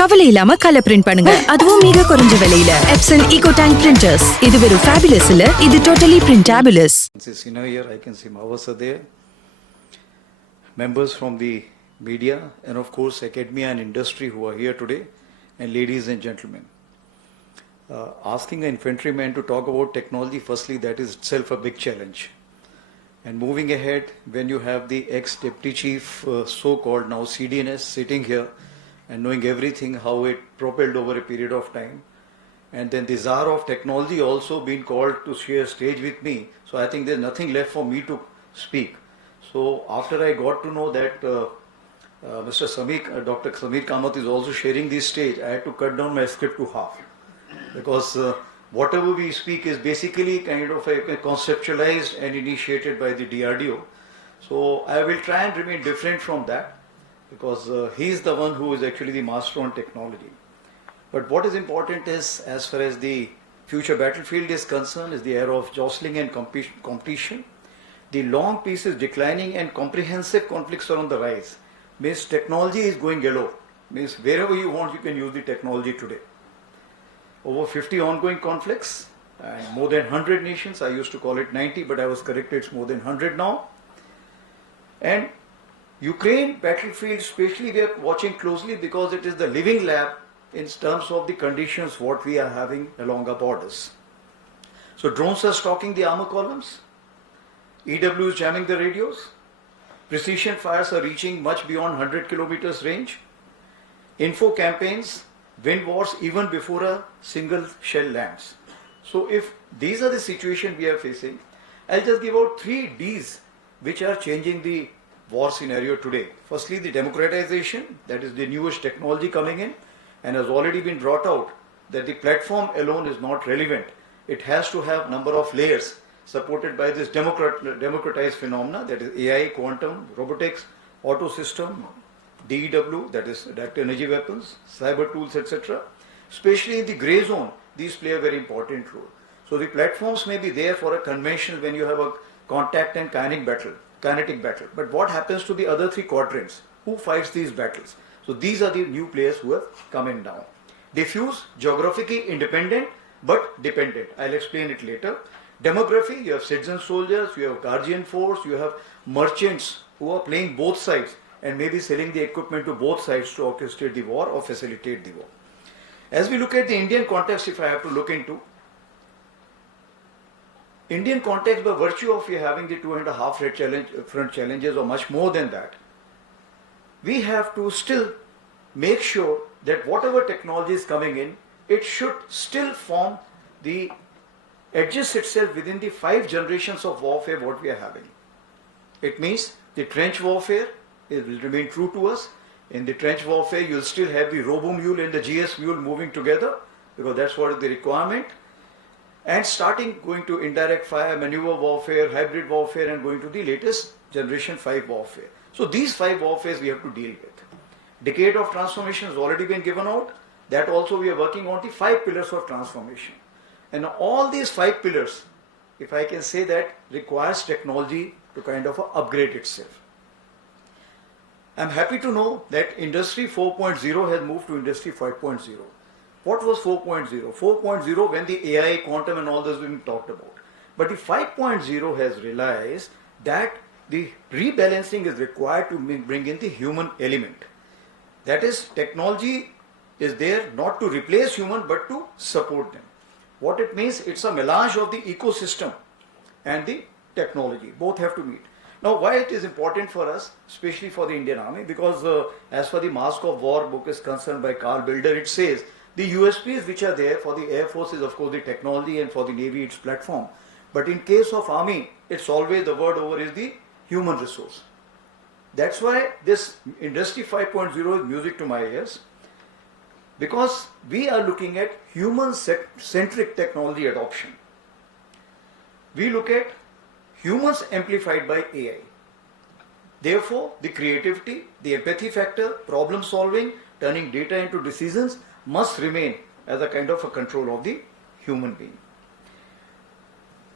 கவலை இல்லாம colour print பண்ணுங்க, அதுவும் மிக குறைஞ்ச விலையில. Epson eco tank printers. இது வெறும் ஃபேபுலஸ் இல்ல, இது totally printabulous. Here I can see Mavasa there, members from the media, and of course academia and industry who are here today, and ladies and gentlemen. Asking an infantryman to talk about technology, firstly, that is itself a big challenge. And moving ahead, when you have the ex-deputy chief, so-called now CDNS, sitting here and knowing everything, how it propelled over a period of time, and then the czar of technology also been called to share stage with me, so I think there's nothing left for me to speak. So after I got to know that Dr. Samir Kamath is also sharing this stage, I had to cut down my script to half, because whatever we speak is basically kind of a conceptualized and initiated by the DRDO. So I will try and remain different from that, because he is the one who is actually the master on technology. But what is important is, as far as the future battlefield is concerned, is the era of jostling and competition. The long peace is declining and comprehensive conflicts are on the rise. Means technology is going yellow. Means wherever you want, you can use the technology today. Over 50 ongoing conflicts and more than 100 nations. I used to call it 90, but I was corrected, it's more than 100 now. And Ukraine battlefield especially we are watching closely, because it is the living lab in terms of the conditions what we are having along our borders. So drones are stalking the armor columns, EW is jamming the radios, precision fires are reaching much beyond 100 kilometers range, info campaigns win wars even before a single shell lands. So if these are the situation we are facing, I'll just give out 3 Ds which are changing the war scenario today. Firstly, the democratization, that is the newest technology coming in, and has already been brought out that the platform alone is not relevant. It has to have number of layers supported by this democratized phenomena, that is AI, quantum, robotics, auto system, DEW, that is direct energy weapons, cyber tools, etc. Especially in the grey zone, these play a very important role. So the platforms may be there for a conventional when you have a contact and kinetic battle. But what happens to the other 3 quadrants? Who fights these battles? So these are the new players who have come in now. Diffuse, geographically independent but dependent. I'll explain it later. Demography, you have citizen soldiers, you have guardian force, you have merchants who are playing both sides and maybe selling the equipment to both sides to orchestrate the war or facilitate the war. As we look at the Indian context, if I have to look into Indian context, by virtue of you having the 2.5 front challenges or much more than that, we have to still make sure that whatever technology is coming in, it should still form the adjust itself within the 5 generations of warfare what we are having. It means the trench warfare will remain true to us. In the trench warfare, you'll still have the robo mule and the GS mule moving together, because that's what is the requirement. And going to indirect fire, maneuver warfare, hybrid warfare, and going to the latest generation 5 warfare. So these 5 warfares we have to deal with. Decade of transformation has already been given out. That also we are working on the 5 pillars of transformation. And all these 5 pillars, if I can say that, requires technology to kind of upgrade itself. I'm happy to know that Industry 4.0 has moved to Industry 5.0. What was 4.0? 4.0 when the AI, quantum and all this has been talked about. But the 5.0 has realized that the rebalancing is required to bring in the human element. That is, technology is there not to replace human but to support them. What it means, it's a melange of the ecosystem and the technology. Both have to meet. Now, why it is important for us, especially for the Indian Army, because as for the Mask of War book is concerned by Carl Bilder, it says the USPs which are there for the Air Force is of course the technology, and for the Navy its platform. But in case of Army, it's always the word over is the human resource. That's why this Industry 5.0 is music to my ears, because we are looking at human-centric technology adoption. We look at humans amplified by AI. Therefore, the creativity, the empathy factor, problem solving, turning data into decisions must remain as a kind of a control of the human being.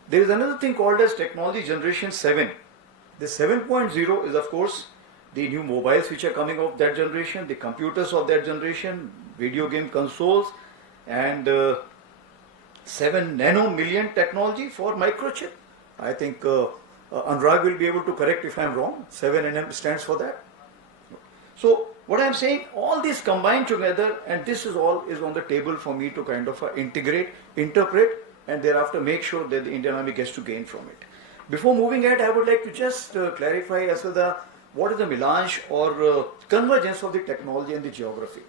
There is another thing called as technology generation 7. The 7.0 is of course the new mobiles which are coming of that generation, the computers of that generation, video game consoles, and 7 nanomillion technology for microchip. I think Anurag will be able to correct if I am wrong. 7 nm stands for that. So what I am saying, all this combined together, and this is all is on the table for me to kind of integrate, interpret, and thereafter make sure that the Indian Army gets to gain from it. Before moving ahead, I would like to just clarify as well what is the melange or convergence of the technology and the geography.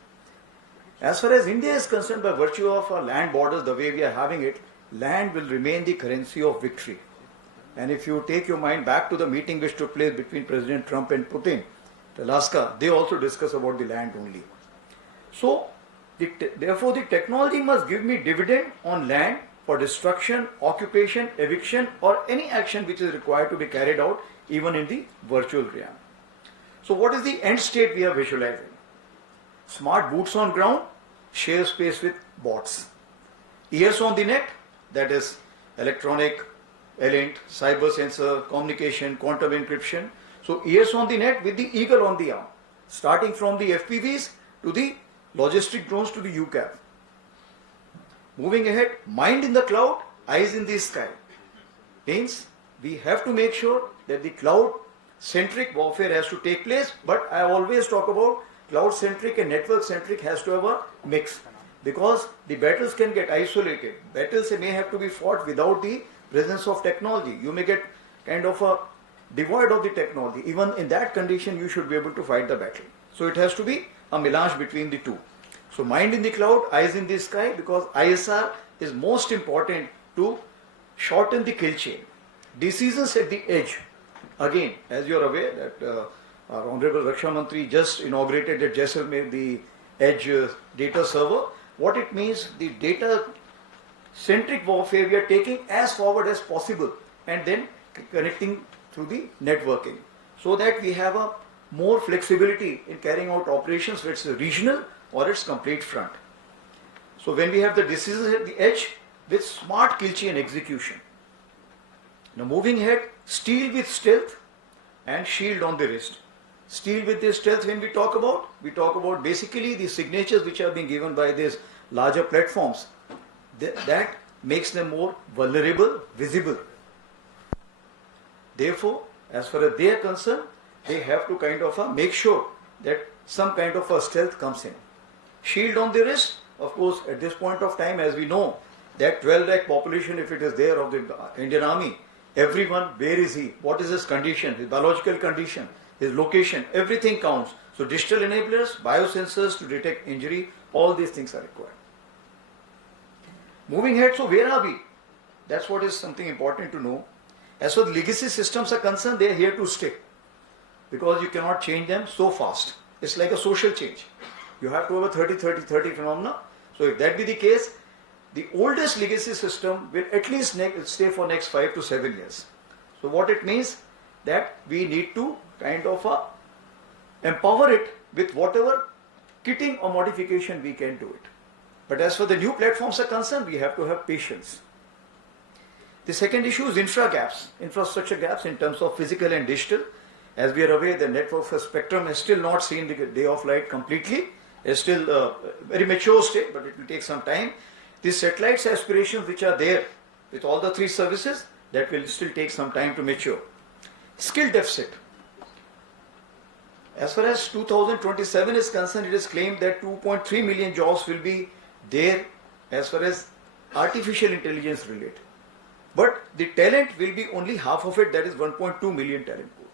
As far as India is concerned, by virtue of our land borders, the way we are having it, land will remain the currency of victory. And if you take your mind back to the meeting which took place between President Trump and Putin, Alaska, they also discuss about the land only. So, therefore the technology must give me dividend on land for destruction, occupation, eviction, or any action which is required to be carried out even in the virtual realm. So what is the end state we are visualizing? Smart boots on ground, share space with bots. Ears on the net, that is electronic, ELINT, cyber sensor, communication, quantum encryption. So ears on the net with the eagle on the arm, starting from the FPVs to the logistic drones to the UCAV. Moving ahead, mind in the cloud, eyes in the sky. Means we have to make sure that the cloud-centric warfare has to take place, but I always talk about cloud-centric and network-centric has to have a mix, because the battles can get isolated. Battles may have to be fought without the presence of technology. You may get kind of a devoid of the technology. Even in that condition, you should be able to fight the battle. So it has to be a melange between the two. So mind in the cloud, eyes in the sky, because ISR is most important to shorten the kill chain. Decisions at the edge. Again, as you are aware that our Honorable Raksha Mantri just inaugurated at Jaisalmer the edge data server. What it means, the data centric warfare we are taking as forward as possible and then connecting through the networking, so that we have a more flexibility in carrying out operations, whether it's regional or its complete front. So when we have the decisions at the edge with smart kill chain execution. Now moving ahead, steel with stealth and shield on the wrist. Steel with the stealth, when we talk about basically the signatures which are being given by these larger platforms. That makes them more vulnerable, visible. Therefore, as far as they are concerned, they have to kind of make sure that some kind of a stealth comes in. Shield on the wrist, of course, at this point of time, as we know, that 12 lakh population, if it is there of the Indian Army, everyone, where is he? What is his condition, his biological condition, his location, everything counts. So digital enablers, biosensors to detect injury, all these things are required. Moving ahead, so where are we? That's what is something important to know. As far as legacy systems are concerned, they are here to stay, because you cannot change them so fast. It's like a social change. You have to have a 30-30-30 phenomena. So if that be the case, the oldest legacy system will at least stay for next 5 to 7 years. So what it means, that we need to kind of empower it with whatever kitting or modification we can do it. But as for the new platforms are concerned, we have to have patience. The second issue is infrastructure gaps in terms of physical and digital. As we are aware, the network for spectrum has still not seen the day of light completely. It's still a very mature state, but it will take some time. The satellites aspirations which are there with all the three services, that will still take some time to mature. Skill deficit. As far as 2027 is concerned, it is claimed that 2.3 million jobs will be there as far as artificial intelligence related. But the talent will be only half of it, that is 1.2 million talent pool.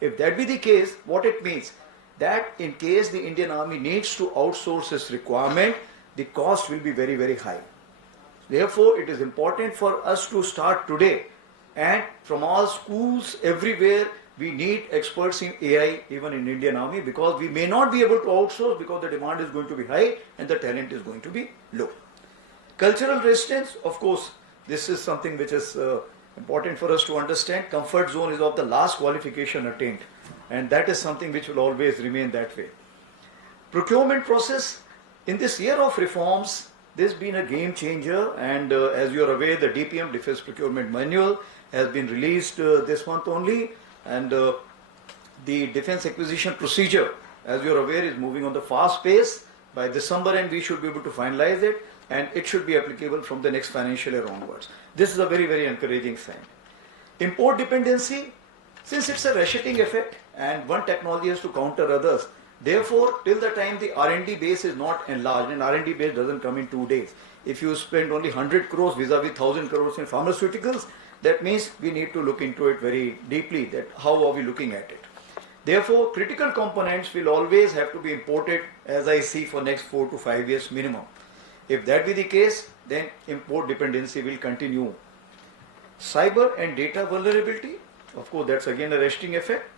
If that be the case, what it means, that in case the Indian Army needs to outsource its requirement, the cost will be very, very high. Therefore, it is important for us to start today, and from all schools everywhere, we need experts in AI even in Indian Army, because we may not be able to outsource because the demand is going to be high and the talent is going to be low. Cultural resistance, of course, this is something which is important for us to understand. Comfort zone is of the last qualification attained, and that is something which will always remain that way. Procurement process, in this year of reforms, this has been a game changer, and as you are aware, the DPM Defense Procurement Manual has been released this month only, and the defense acquisition procedure, as you are aware, is moving on the fast pace. By December end, we should be able to finalize it, and it should be applicable from the next financial year onwards. This is a very, very encouraging sign. Import dependency, since it's a ratcheting effect and one technology has to counter others, therefore, till the time the R&D base is not enlarged, and R&D base doesn't come in 2 days. If you spend only 100 crores vis-a-vis 1000 crores in pharmaceuticals, that means we need to look into it very deeply, that how are we looking at it. Therefore, critical components will always have to be imported, as I see, for next 4 to 5 years minimum. If that be the case, then import dependency will continue. Cyber and data vulnerability, of course, that's again a ratcheting effect.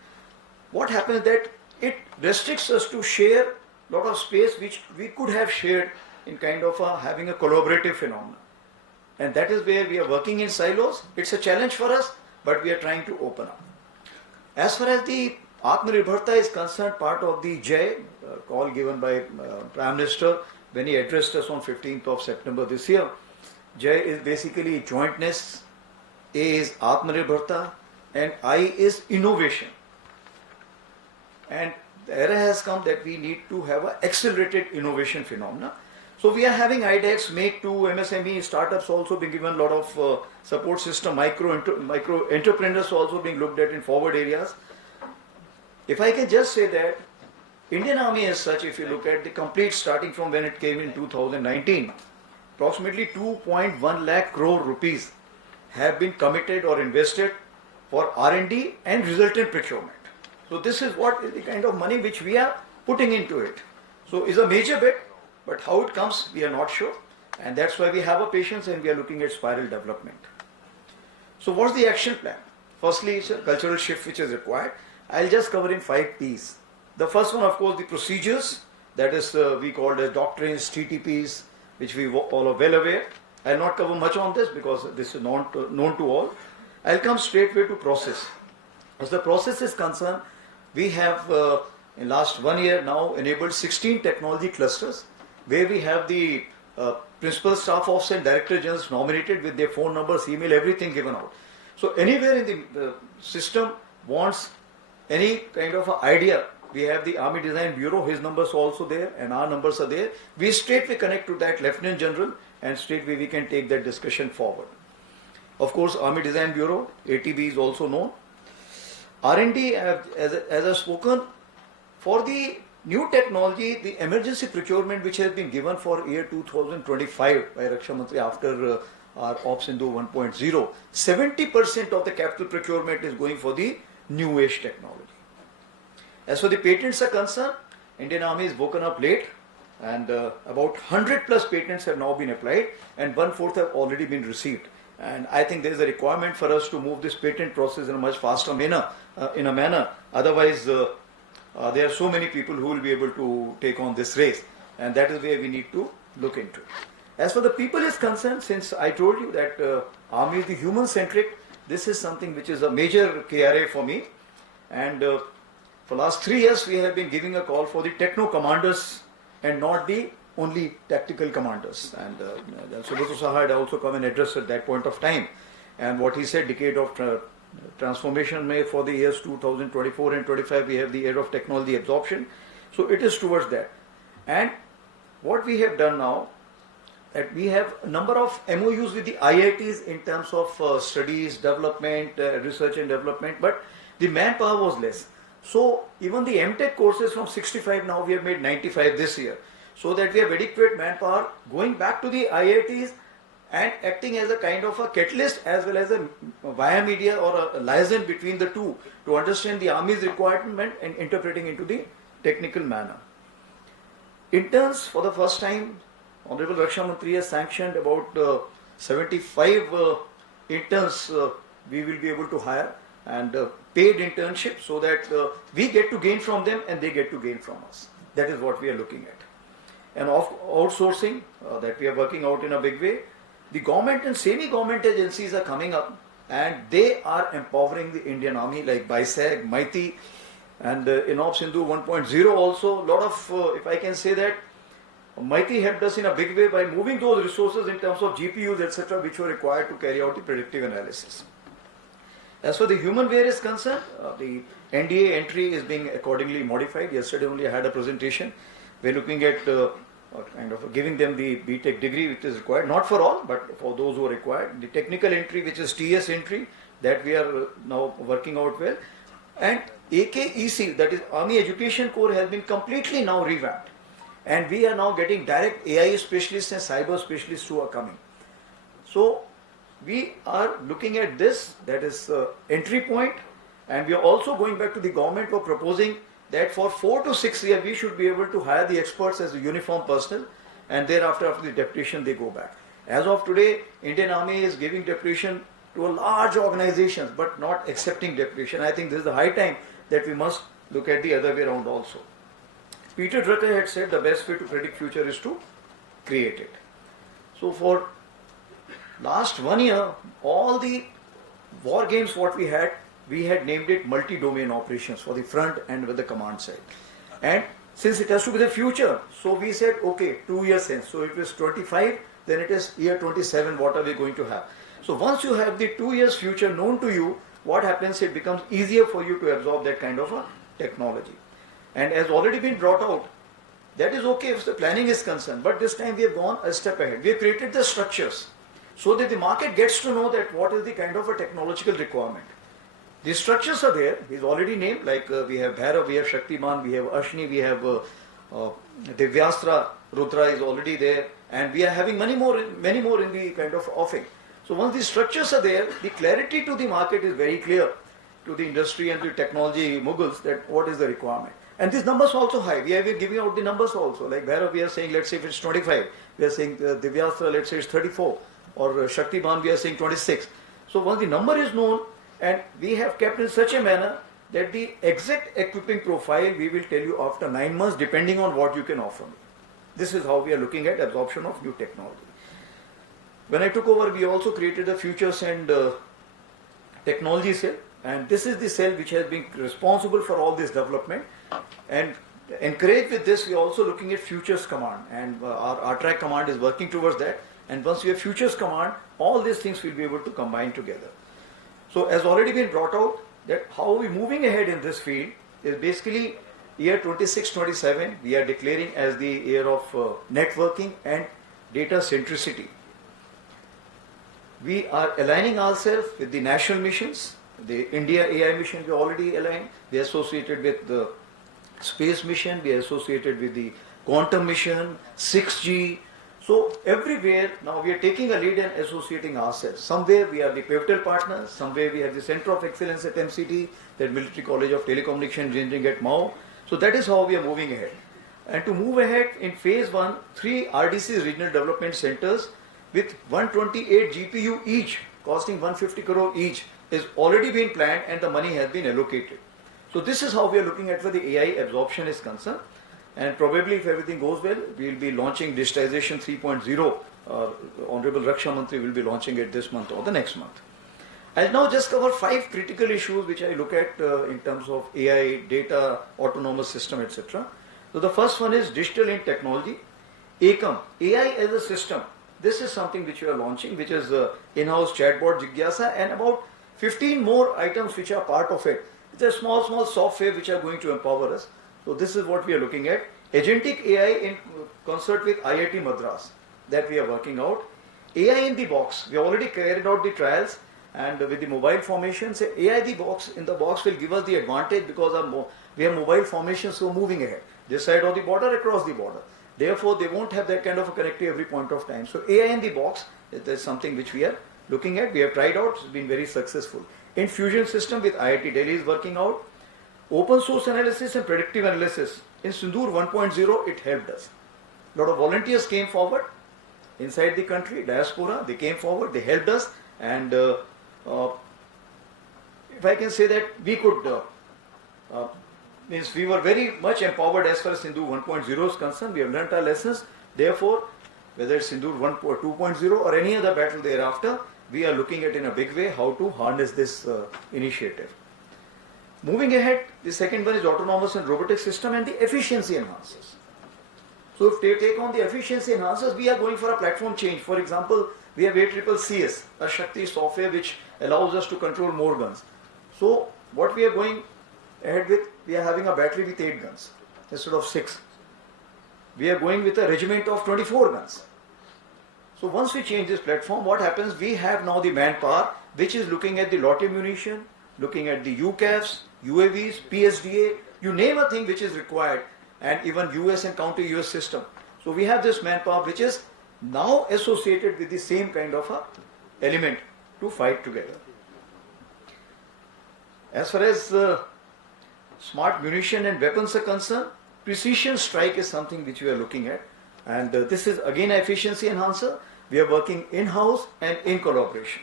What happens that it restricts us to share a lot of space which we could have shared in kind of having a collaborative phenomenon. And that is where we are working in silos. It's a challenge for us, but we are trying to open up. As far as the Atmanirbharta is concerned, part of the Jai call given by Prime Minister when he addressed us on 15th of September this year. Jai is basically jointness, A is Atmanirbharta, and I is innovation. And the era has come that we need to have an accelerated innovation phenomena. So we are having IDEX, Make 2, MSME, startups also being given a lot of support system, micro entrepreneurs also being looked at in forward areas. If I can just say that Indian Army as such, if you look at the complete starting from when it came in 2019, approximately 2.1 lakh crore rupees have been committed or invested for R&D and resultant procurement. So this is what is the kind of money which we are putting into it. So it's a major bet, but how it comes, we are not sure. And that's why we have a patience and we are looking at spiral development. So what's the action plan? Firstly, it's a cultural shift which is required. I'll just cover in 5 P's. The first one, of course, the procedures, that is we called as doctrines, TTPs, which we all are well aware. I'll not cover much on this because this is known to all. I'll come straightway to process. As the process is concerned, we have in last 1 year now enabled 16 technology clusters where we have the principal staff officer and director generals nominated with their phone numbers, email, everything given out. So anywhere in the system wants any kind of an idea, we have the Army Design Bureau, his numbers are also there and our numbers are there. We straightway connect to that Lieutenant General and straightway we can take that discussion forward. Of course, Army Design Bureau, ATB is also known. R&D, as I've spoken, for the new technology, the emergency procurement which has been given for year 2025 by Raksha Mantri after our Ops Sindoor 1.0, 70% of the capital procurement is going for the new age technology. As for the patents are concerned, Indian Army is woken up late and about 100 plus patents have now been applied and 1/4 have already been received. And I think there is a requirement for us to move this patent process in a much faster manner. Otherwise, there are so many people who will be able to take on this race, and that is where we need to look into. As for the people is concerned, since I told you that Army is the human-centric, this is something which is a major KRA for me. And for last 3 years, we have been giving a call for the techno commanders and not the only tactical commanders. And Subhato Saha had also come and addressed at that point of time. And what he said, decade of transformation may for the years 2024 and 25, we have the era of technology absorption. So it is towards that. And what we have done now, that we have a number of MOUs with the IITs in terms of studies, development, research and development, but the manpower was less. So even the MTech courses from 65 now we have made 95 this year. So that we have adequate manpower going back to the IITs and acting as a kind of a catalyst as well as a via media or a liaison between the two to understand the Army's requirement and interpreting into the technical manner. Interns, for the first time, Honorable Raksha Mantri has sanctioned about 75 interns we will be able to hire and paid internship so that we get to gain from them and they get to gain from us. That is what we are looking at. And outsourcing that we are working out in a big way. The government and semi-government agencies are coming up and they are empowering the Indian Army like BISAG, MITI and in Ops Sindoor 1.0 also. A lot of, if I can say that, MeitY helped us in a big way by moving those resources in terms of GPUs, etc., which were required to carry out the predictive analysis. As for the humanware is concerned, the NDA entry is being accordingly modified. Yesterday only I had a presentation. We're looking at kind of giving them the BTech degree which is required, not for all, but for those who are required. The technical entry, which is TS entry, that we are now working out well. And AKEC, that is Army Education Corps, has been completely now revamped. And we are now getting direct AI specialists and cyber specialists who are coming. So we are looking at this, that is entry point, and we are also going back to the government for proposing that for 4 to 6 years we should be able to hire the experts as a uniform personnel, and thereafter after the deputation they go back. As of today, Indian Army is giving deputation to a large organizations but not accepting deputation. I think this is the high time that we must look at the other way around also. Peter Drucker had said the best way to predict future is to create it. So for last 1 year, all the war games what we had named it multi-domain operations for the front and with the command side. And since it has to be the future, so we said, okay, 2 years hence. So it was 25, then it is year 27, what are we going to have? So once you have the 2 years future known to you, what happens, it becomes easier for you to absorb that kind of a technology. And as already been brought out, that is okay if the planning is concerned, but this time we have gone a step ahead. We have created the structures so that the market gets to know that what is the kind of a technological requirement. The structures are there, he's already named, like we have Bhairav, we have Shaktiman, we have Ashni, we have Divyastra, Rudra is already there, and we are having many more in the kind of offing. So once the structures are there, the clarity to the market is very clear to the industry and the technology moguls that what is the requirement. And these numbers are also high. We have been giving out the numbers also. Like Bhairav, we are saying, let's say if it's 25, we are saying Divyastra, let's say it's 34, or Shaktiman, we are saying 26. So once the number is known, and we have kept in such a manner that the exact equipping profile we will tell you after 9 months depending on what you can offer me. This is how we are looking at absorption of new technology. When I took over, we also created a futures and technology cell, and this is the cell which has been responsible for all this development. And encouraged with this, we are also looking at futures command, and our track command is working towards that. And once we have futures command, all these things will be able to combine together. So as already been brought out, that how we moving ahead in this field is basically year 26-27 we are declaring as the year of networking and data centricity. We are aligning ourselves with the national missions. The India AI mission we already aligned. We are associated with the space mission, we are associated with the quantum mission, 6G. So everywhere now we are taking a lead and associating ourselves. Somewhere we are the pivotal partners, somewhere we have the Center of Excellence at MCT, the Military College of Telecommunication Engineering at Mao. So that is how we are moving ahead. And to move ahead in phase 1, 3 RDC regional development centers with 128 GPU each, costing 150 crore each, is already been planned and the money has been allocated. So this is how we are looking at where the AI absorption is concerned. And probably if everything goes well, we will be launching digitization 3.0. Honorable Raksha Mantri will be launching it this month or the next month. I'll now just cover 5 critical issues which I look at in terms of AI, data, autonomous system, etc. So the first one is digital in technology. Ekam, AI as a system. This is something which we are launching, which is in-house chatbot Jigyasa and about 15 more items which are part of it. It's a small software which are going to empower us. So this is what we are looking at. Agentic AI in concert with IIT Madras that we are working out. AI in the box. We already carried out the trials, and with the mobile formations, AI in the box will give us the advantage because we have mobile formations so moving ahead. This side of the border, across the border. Therefore, they won't have that kind of a connectivity every point of time. So AI in the box is something which we are looking at. We have tried out. It's been very successful. In fusion system with IIT Delhi is working out. Open source analysis and predictive analysis. In Sindoor 1.0, it helped us. A lot of volunteers came forward inside the country, diaspora, they came forward, they helped us, and if I can say that we could, means we were very much empowered as far as Sindoor 1.0 is concerned. We have learnt our lessons. Therefore, whether it's Sindoor 2.0 or any other battle thereafter, we are looking at in a big way how to harness this initiative. Moving ahead, the second one is autonomous and robotic system and the efficiency enhancers. So if they take on the efficiency enhancers, we are going for a platform change. For example, we have ACCCS, a Shakti software which allows us to control more guns. So what we are going ahead with, we are having a battery with 8 guns instead of 6. We are going with a regiment of 24 guns. So once we change this platform, what happens? We have now the manpower which is looking at the lot ammunition, looking at the UCAVs, UAVs, PSDA, you name a thing which is required, and even US and counter US system. So we have this manpower which is now associated with the same kind of a element to fight together. As far as smart munition and weapons are concerned, precision strike is something which we are looking at, and this is again an efficiency enhancer. We are working in-house and in collaboration.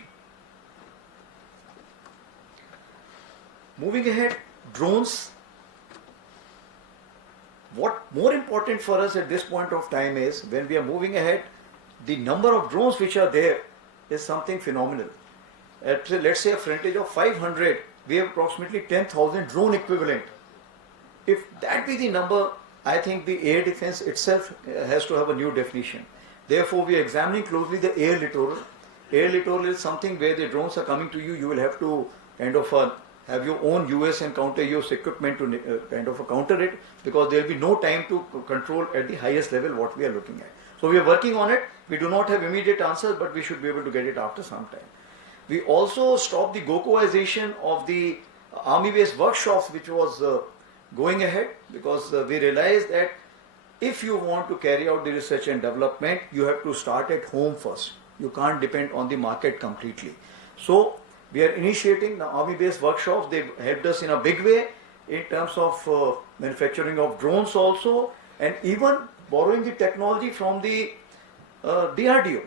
Moving ahead, drones. What more important for us at this point of time is, when we are moving ahead, the number of drones which are there is something phenomenal. At let's say a frontage of 500, we have approximately 10,000 drone equivalent. If that be the number, I think the air defense itself has to have a new definition. Therefore, we are examining closely the air littoral. Air littoral is something where the drones are coming to you. You will have to kind of have your own US and counter US equipment to kind of counter it, because there will be no time to control at the highest level what we are looking at. So we are working on it. We do not have immediate answers, but we should be able to get it after some time. We also stopped the Gokoization of the army-based workshops which was going ahead, because we realized that if you want to carry out the research and development, you have to start at home first. You can't depend on the market completely. So we are initiating the army-based workshops. They helped us in a big way in terms of manufacturing of drones also, and even borrowing the technology from the DRDO.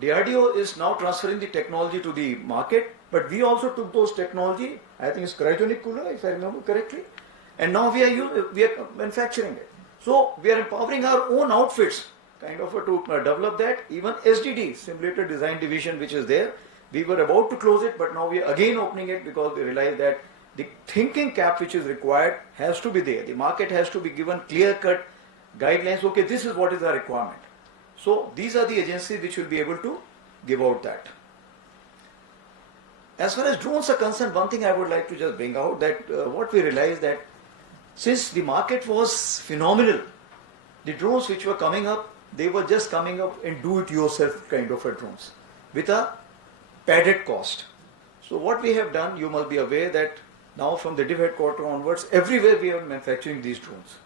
DRDO is now transferring the technology to the market, but we also took those technology, I think it's cryogenic cooler if I remember correctly, and now we are manufacturing it. So we are empowering our own outfits kind of to develop that. Even SDD, Simulator Design Division, which is there, we were about to close it, but now we are again opening it, because we realize that the thinking cap which is required has to be there. The market has to be given clear-cut guidelines. Okay, this is what is our requirement. So these are the agencies which will be able to give out that. As far as drones are concerned, one thing I would like to just bring out, that what we realized, that since the market was phenomenal, the drones which were coming up, they were just coming up in do-it-yourself kind of a drones with a padded cost. So what we have done, you must be aware that now from the div headquarter onwards, everywhere we are manufacturing these drones.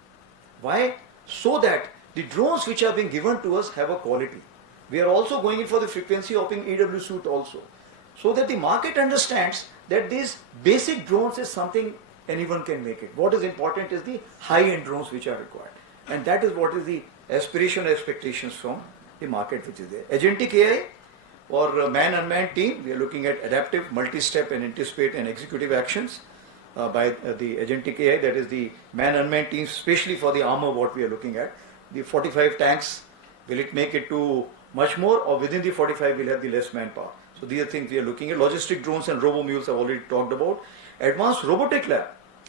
Why? So that the drones which are being given to us have a quality. We are also going in for the frequency hopping EW suit also, so that the market understands that these basic drones is something anyone can make it. What is important is the high-end drones which are required, and that is what is the aspiration, expectations from the market which is there. Agentic AI or man-unmanned team, we are looking at adaptive, multi-step and anticipate and executive actions by the agentic AI, that is the man-unmanned team, especially for the armor what we are looking at. The 45 tanks, will it make it to much more, or within the 45 we'll have the less manpower? So these are things we are looking at. Logistic drones and robo-mules I've already talked about. Advanced robotic lab,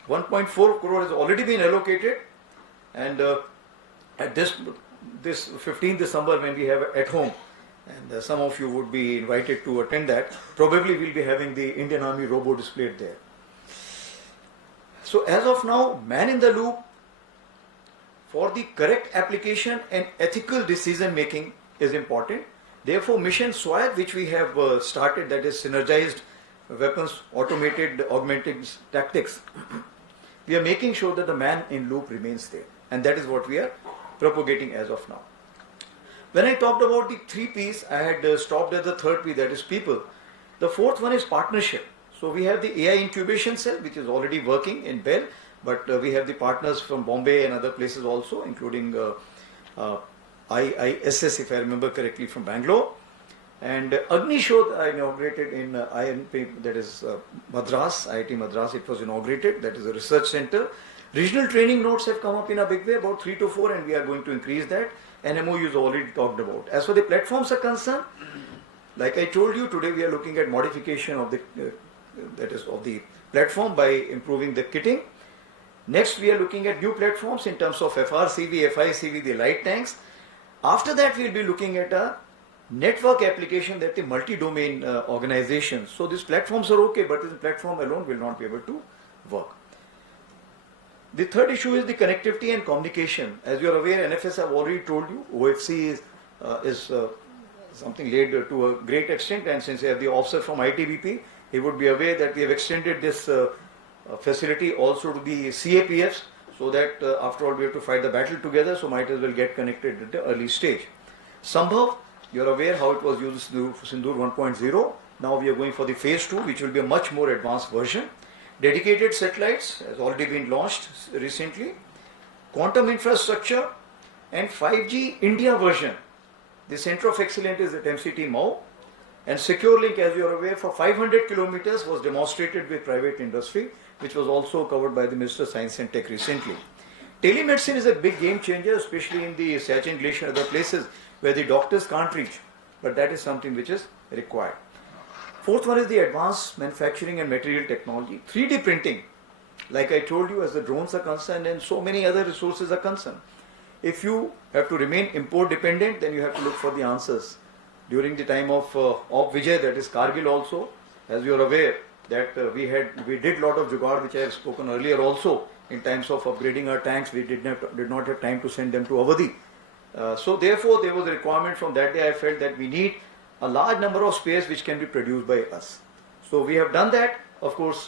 1.4 crore has already been allocated, and at this 15th December when we have at home, and some of you would be invited to attend that, probably we'll be having the Indian Army robo displayed there. So as of now, man in the loop for the correct application and ethical decision making is important. Therefore, Mission SWAG, which we have started, that is synergized weapons, automated augmented tactics, we are making sure that the man in loop remains there, and that is what we are propagating as of now. When I talked about the 3 P's, I had stopped at the 3rd P, that is people. The 4th one is partnership. So we have the AI incubation cell which is already working in Bell, but we have the partners from Bombay and other places also, including IISS, if I remember correctly, from Bangalore. And Agni Shodh I inaugurated in INP, that is Madras, IIT Madras, it was inaugurated, that is a research center. Regional training nodes have come up in a big way, about 3 to 4, and we are going to increase that. And MOUs already talked about. As for the platforms are concerned, like I told you, today we are looking at modification of the that is of the platform by improving the kitting. Next, we are looking at new platforms in terms of FRCV, FICV, the light tanks. After that, we'll be looking at a network application that the multi-domain organizations. So these platforms are okay, but this platform alone will not be able to work. The third issue is the connectivity and communication. As you are aware, NFS have already told you, OFC is something laid to a great extent, and since you have the officer from ITBP, he would be aware that we have extended this facility also to the CAPFs, so that after all we have to fight the battle together, so might as well get connected at the early stage. Sambhav, you are aware how it was used to Sindoor 1.0. Now we are going for the phase 2, which will be a much more advanced version. Dedicated satellites has already been launched recently. Quantum infrastructure and 5G India version. The center of excellence is at MCT Mau, and Secure Link, as you are aware, for 500 kilometers was demonstrated with private industry, which was also covered by the Minister of Science and Tech recently. Telemedicine is a big game changer, especially in the Siachen Glacier and other places where the doctors can't reach, but that is something which is required. Fourth one is the advanced manufacturing and material technology. 3D printing, like I told you, as the drones are concerned and so many other resources are concerned. If you have to remain import dependent, then you have to look for the answers. During the time of Op Vijay, that is Kargil also, as you are aware, that we did lot of jugaad, which I have spoken earlier also. In times of upgrading our tanks, we did not have time to send them to Awadhi. So therefore, there was a requirement from that day. I felt that we need a large number of spares which can be produced by us. So we have done that. Of course,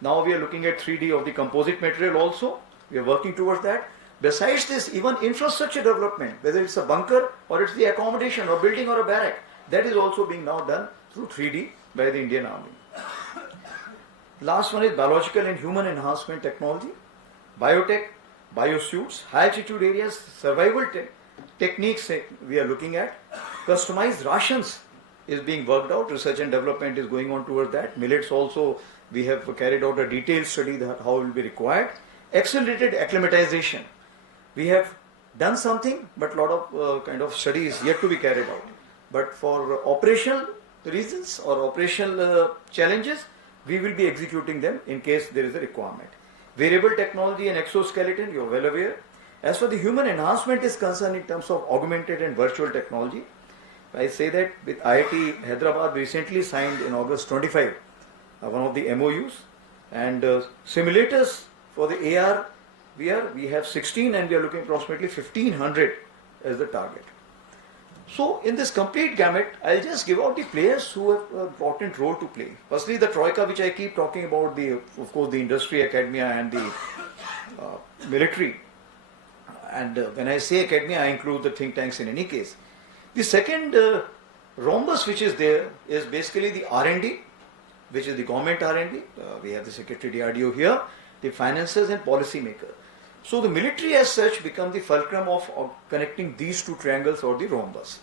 now we are looking at 3D of the composite material also. We are working towards that. Besides this, even infrastructure development, whether it's a bunker or it's the accommodation or building or a barrack, that is also being now done through 3D by the Indian Army. Last one is biological and human enhancement technology, biotech, biosuits, high altitude areas, survival techniques we are looking at. Customized rations is being worked out. Research and development is going on towards that. Millets also, we have carried out a detailed study that how it will be required. Accelerated acclimatization. We have done something, but a lot of kind of study is yet to be carried out. But for operational reasons or operational challenges, we will be executing them in case there is a requirement. Variable technology and exoskeleton, you are well aware. As for the human enhancement is concerned in terms of augmented and virtual technology, I say that with IIT Hyderabad recently signed in August 25 one of the MOUs, and simulators for the AR, we have 16 and we are looking approximately 1500 as the target. So in this complete gamut, I'll just give out the players who have an important role to play. Firstly, the Troika, which I keep talking about, of course the industry, academia and the military. And when I say academia, I include the think tanks in any case. The second rhombus which is there is basically the R&D, which is the government R&D. We have the Secretary DRDO here, the financiers and policy maker. So the military as such become the fulcrum of connecting these two triangles or the rhombus.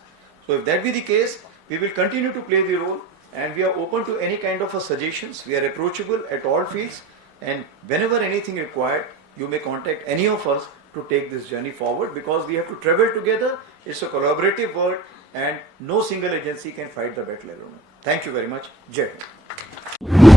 So if that be the case, we will continue to play the role, and we are open to any kind of suggestions. We are approachable at all fields, and whenever anything required, you may contact any of us to take this journey forward, because we have to travel together. It's a collaborative work, and no single agency can fight the battle alone. Thank you very much. Jai Hind.